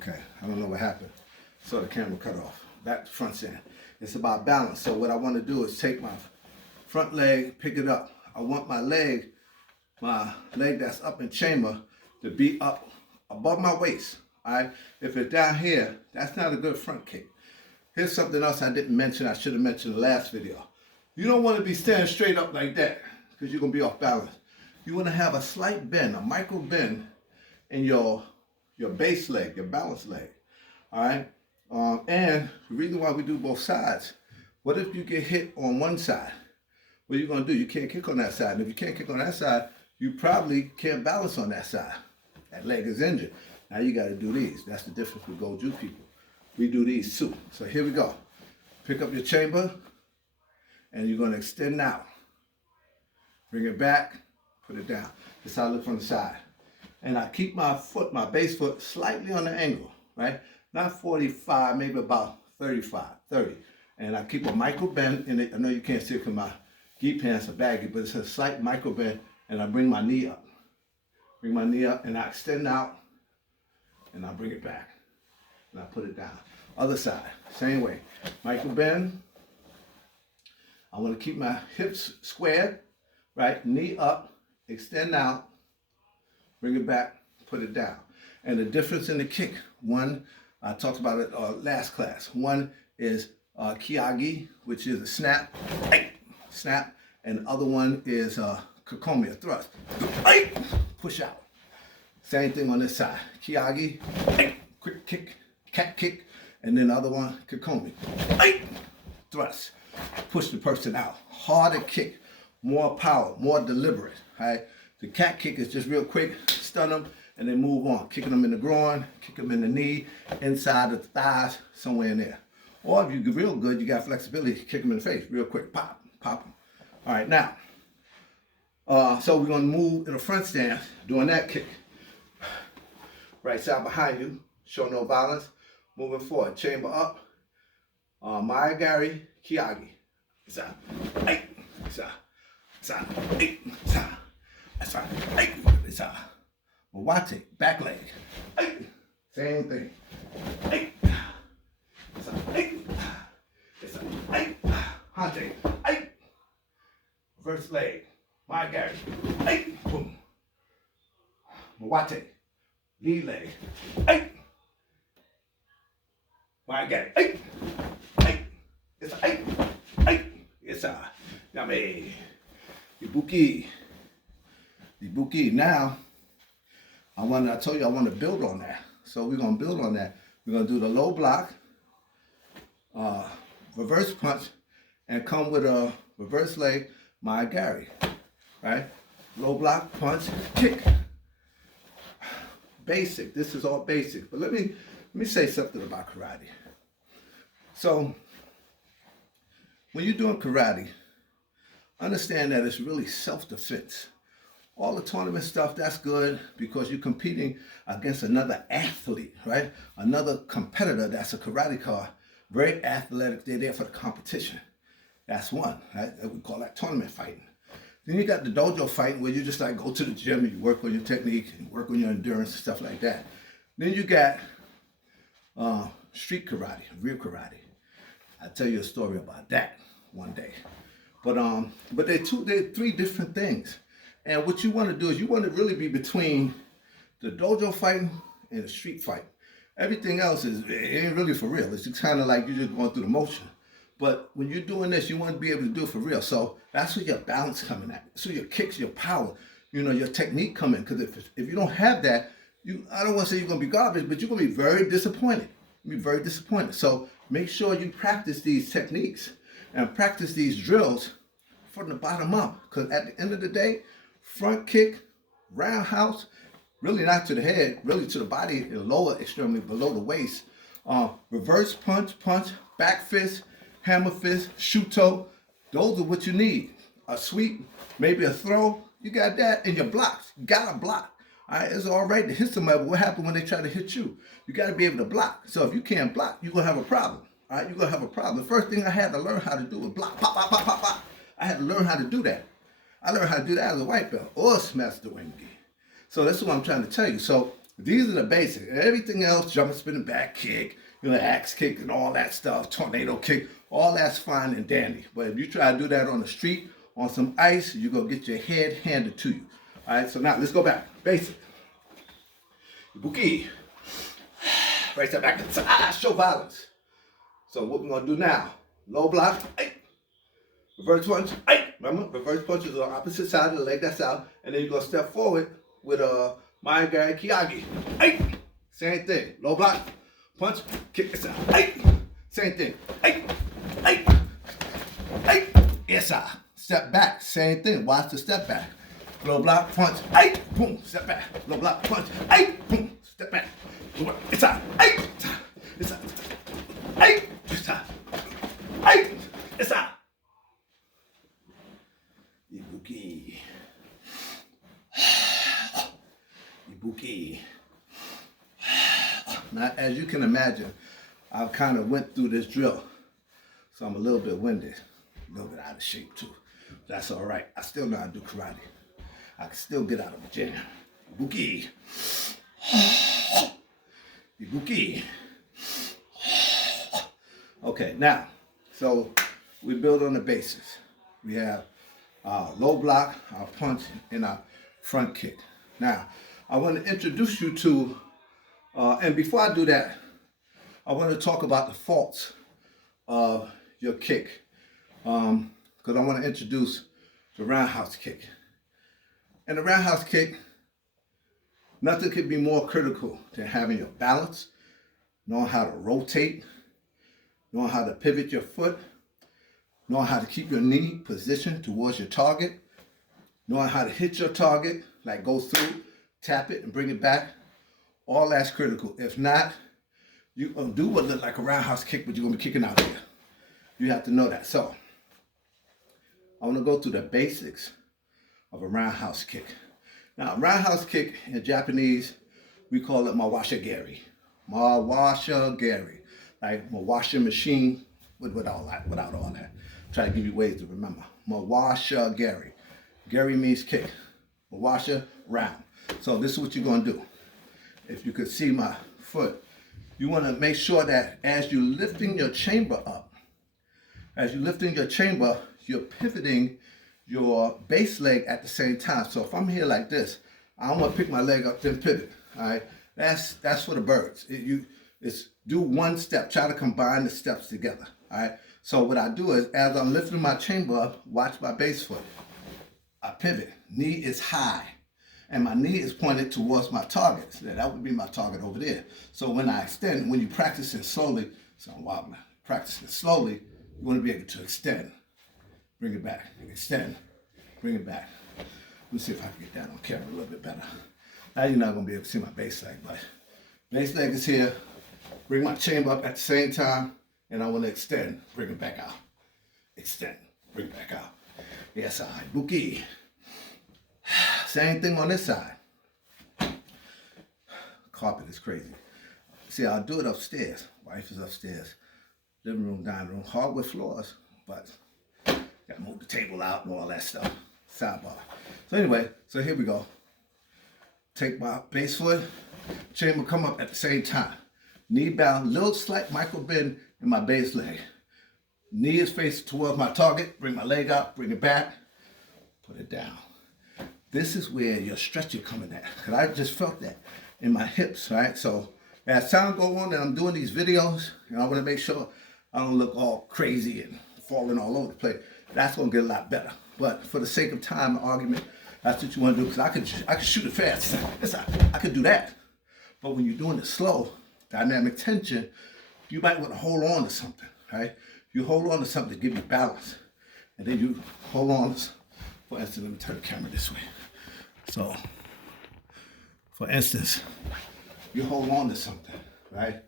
Okay, I don't know what happened. So the camera cut off. Back to front stand. It's about balance. So what I want to do is take my front leg, pick it up. I want my leg that's up in chamber to be up above my waist. All right. If it's down here, that's not a good front kick. Here's something else I didn't mention. I should have mentioned in the last video. You don't want to be standing straight up like that because you're going to be off balance. You want to have a slight bend, a micro bend in your base leg, your balance leg. All right. And the reason why we do both sides, what if you get hit on one side? What are you going to do? You can't kick on that side. And if you can't kick on that side, you probably can't balance on that side. That leg is injured. Now you got to do these. That's the difference with Goju people. We do these too. So here we go. Pick up your chamber and you're going to extend out. Bring it back, put it down. This is how I look from the side. And I keep my foot, my base foot, slightly on the angle, right? Not 45, maybe about 35, 30. And I keep a micro bend in it. I know you can't see it because my gi pants are baggy, but it's a slight micro bend, and I bring my knee up. Bring my knee up, and I extend out, and I bring it back, and I put it down. Other side, same way. Micro bend. I want to keep my hips squared, right? Knee up, extend out, bring it back, put it down. And the difference in the kick, one, I talked about it last class. One is Kiyagi, which is a snap, snap, and the other one is Kikomi, a thrust, push out. Same thing on this side. Kiyagi, quick kick, cat kick, and then the other one, Kikomi, thrust, push the person out. Harder kick, more power, more deliberate. Right? The cat kick is just real quick, stun them, and then move on. Kicking them in the groin, kick them in the knee, inside of the thighs, somewhere in there. Or if you're real good, you got flexibility, kick them in the face, real quick, pop, pop them. All right, now, so we're gonna move in a front stance, doing that kick. Right side behind you, show no violence, moving forward, chamber up, Maya Gari, Kiyagi. Sa, sa, sa, sa, sa, sa. Mawate, back leg. Same thing. Hante. Reverse leg. My Gary. Boom. Mawate. Knee leg. My Gary. It's a yummy. Ibuki. Now, I told you I want to build on that. So we're going to build on that. We're going to do the low block, reverse punch, and come with a reverse leg, my Gary, right? Low block, punch, kick. Basic. This is all basic. But let me say something about karate. So when you're doing karate, understand that it's really self-defense. All the tournament stuff, that's good because you're competing against another athlete, right? Another competitor that's a karate car, very athletic, they're there for the competition. That's one, right? We call that tournament fighting. Then you got the dojo fighting where you just like go to the gym and you work on your technique and work on your endurance and stuff like that. Then you got street karate, real karate. I'll tell you a story about that one day. But they're three different things. And what you want to do is you want to really be between the dojo fighting and the street fight. Everything else it ain't really for real. It's just kind of like you're just going through the motion. But when you're doing this, you want to be able to do it for real. So that's where your balance coming at. So your kicks, your power, your technique coming. Because if you don't have that, I don't want to say you're going to be garbage, but you're going to be very disappointed. You'll be very disappointed. So make sure you practice these techniques and practice these drills from the bottom up. Because at the end of the day, front kick, roundhouse, really not to the head, really to the body, the lower extremity, below the waist. Reverse punch, back fist, hammer fist, shuto. Those are what you need. A sweep, maybe a throw. You got that, and your blocks. You got to block. All right, it's all right to hit somebody, but what happens when they try to hit you? You got to be able to block. So if you can't block, you're going to have a problem. All right, you're going to have a problem. The first thing I had to learn how to do was block, pop, pop, pop, pop, pop. I had to learn how to do that. I learned how to do that as a white belt or a master Wengi. So that's what I'm trying to tell you. So These are the basics. Everything else, jumping, spinning, back kick, axe kick and all that stuff, tornado kick, all that's fine and dandy. But if you try to do that on the street, on some ice, you're going to get your head handed to you. All right, so now let's go back. Basic. Ibuki. Right step back inside, show violence. So what we're going to do now, low block, reverse punch, remember, reverse punch is on the opposite side of the leg, that's out, and then you're going to step forward with a Mayagari Kiyagi. Same thing, low block, punch, kick this out. Same thing, yes sir. Step back, same thing, watch the step back. Low block, punch, boom, step back. Low block, punch, boom, step back. It's out, it's out, it's out, it's out. Ibuki. Ibuki. Now, as you can imagine, I kind of went through this drill, so I'm a little bit winded, a little bit out of shape too. That's all right. I still know how to do karate. I can still get out of the jam. Ibuki. Ibuki. Okay, now, so we build on the basics. We have our low block, our punch, and our front kick. Now, I want to introduce you to, and before I do that, I want to talk about the faults of your kick, because I want to introduce the roundhouse kick. And the roundhouse kick, nothing could be more critical than having your balance, knowing how to rotate, knowing how to pivot your foot, knowing how to keep your knee positioned towards your target, knowing how to hit your target, like go through, tap it, and bring it back. All that's critical. If not, you're going to do what looks like a roundhouse kick, but you're going to be kicking out here. You have to know that. So, I want to go through the basics of a roundhouse kick. Now, roundhouse kick in Japanese, we call it mawashigeri. Mawashigeri. Like washing machine without all that. Try to give you ways to remember. Mawashigeri. Geri means kick. Mawasha, round. So this is what you're going to do. If you could see my foot, you want to make sure that as you're lifting your chamber up, you're pivoting your base leg at the same time. So if I'm here like this, I want to pick my leg up, then pivot. All right, that's for the birds. It's do one step. Try to combine the steps together. All right. So what I do is, as I'm lifting my chamber up, watch my base foot. I pivot. Knee is high, and my knee is pointed towards my target. So that would be my target over there. So when I extend, when you practice it slowly, practicing it slowly, you want to be able to extend. Bring it back, extend, bring it back. Let me see if I can get that on camera a little bit better. Now you're not going to be able to see my base leg, but base leg is here. Bring my chamber up at the same time, and I want to extend, bring it back out. Extend, bring it back out. Yes, Ibuki. Same thing on this side. Carpet is crazy. See, I'll do it upstairs. Wife is upstairs. Living room, dining room, hardwood floors, but gotta move the table out and all that stuff. Sidebar. So anyway, so here we go. Take my base foot, chamber come up at the same time. Knee bound, little slight micro bend in my base leg. Knee is facing towards my target. Bring my leg up, bring it back, put it down. This is where your stretching coming at. Cause I just felt that in my hips, right? So as time go on and I'm doing these videos, I want to make sure I don't look all crazy and falling all over the place. That's gonna get a lot better. But for the sake of time and argument, that's what you want to do. Because I could shoot it fast. I could do that. But when you're doing it slow, dynamic tension, you might want to hold on to something, right? You hold on to something to give you balance, and then you hold on. For instance, let me turn the camera this way. So, for instance, you hold on to something, right?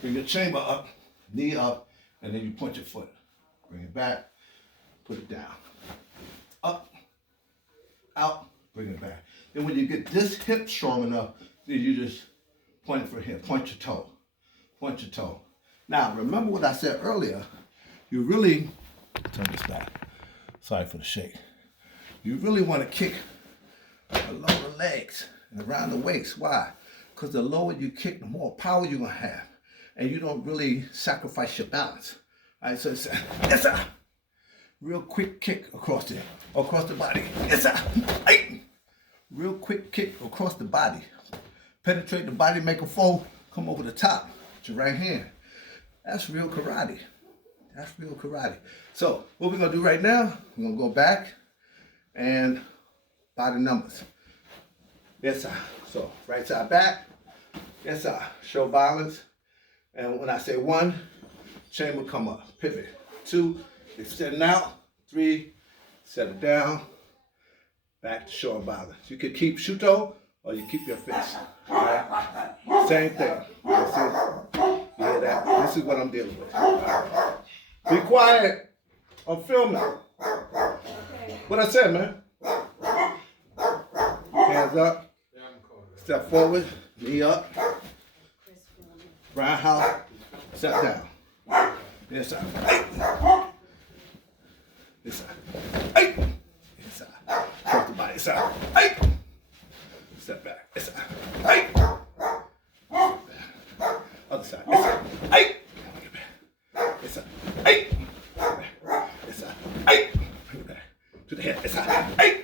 Bring your chamber up, knee up, and then you point your foot. Bring it back, put it down. Up, out, bring it back. Then when you get this hip strong enough, then you just point it from here. Point your toe. Point your toe. Now, remember what I said earlier. You really, turn this back. Sorry for the shake. You really want to kick along the legs and around the waist. Why? Because because the lower you kick, the more power you're gonna have, and you don't really sacrifice your balance. All right, so it's a real quick kick across the body. It's a real quick kick across the body. Penetrate the body, make a fold, come over the top with your right hand. That's real karate. That's real karate. So what we're gonna do right now, we're gonna go back and body numbers. Yes, sir. So right side back. Yes, sir. Show balance. And when I say 1, chain will come up. Pivot. 2, extend out. 3, set it down. Back to show balance. You can keep shuto or you keep your fist. Right? Same thing. That's it. You hear that? This is what I'm dealing with. Right. Be quiet. I'm filming. What I said, man. Hands up. Step forward. Knee up. Roundhouse. Step down. Yes, sir. Yes, sir. Yes, sir. Cross the body. Yes, sir. Step back. Yes, sir. Other side. Yes, sir. Yes, sir. Yes, sir. Bring it back to the head. Yes, sir.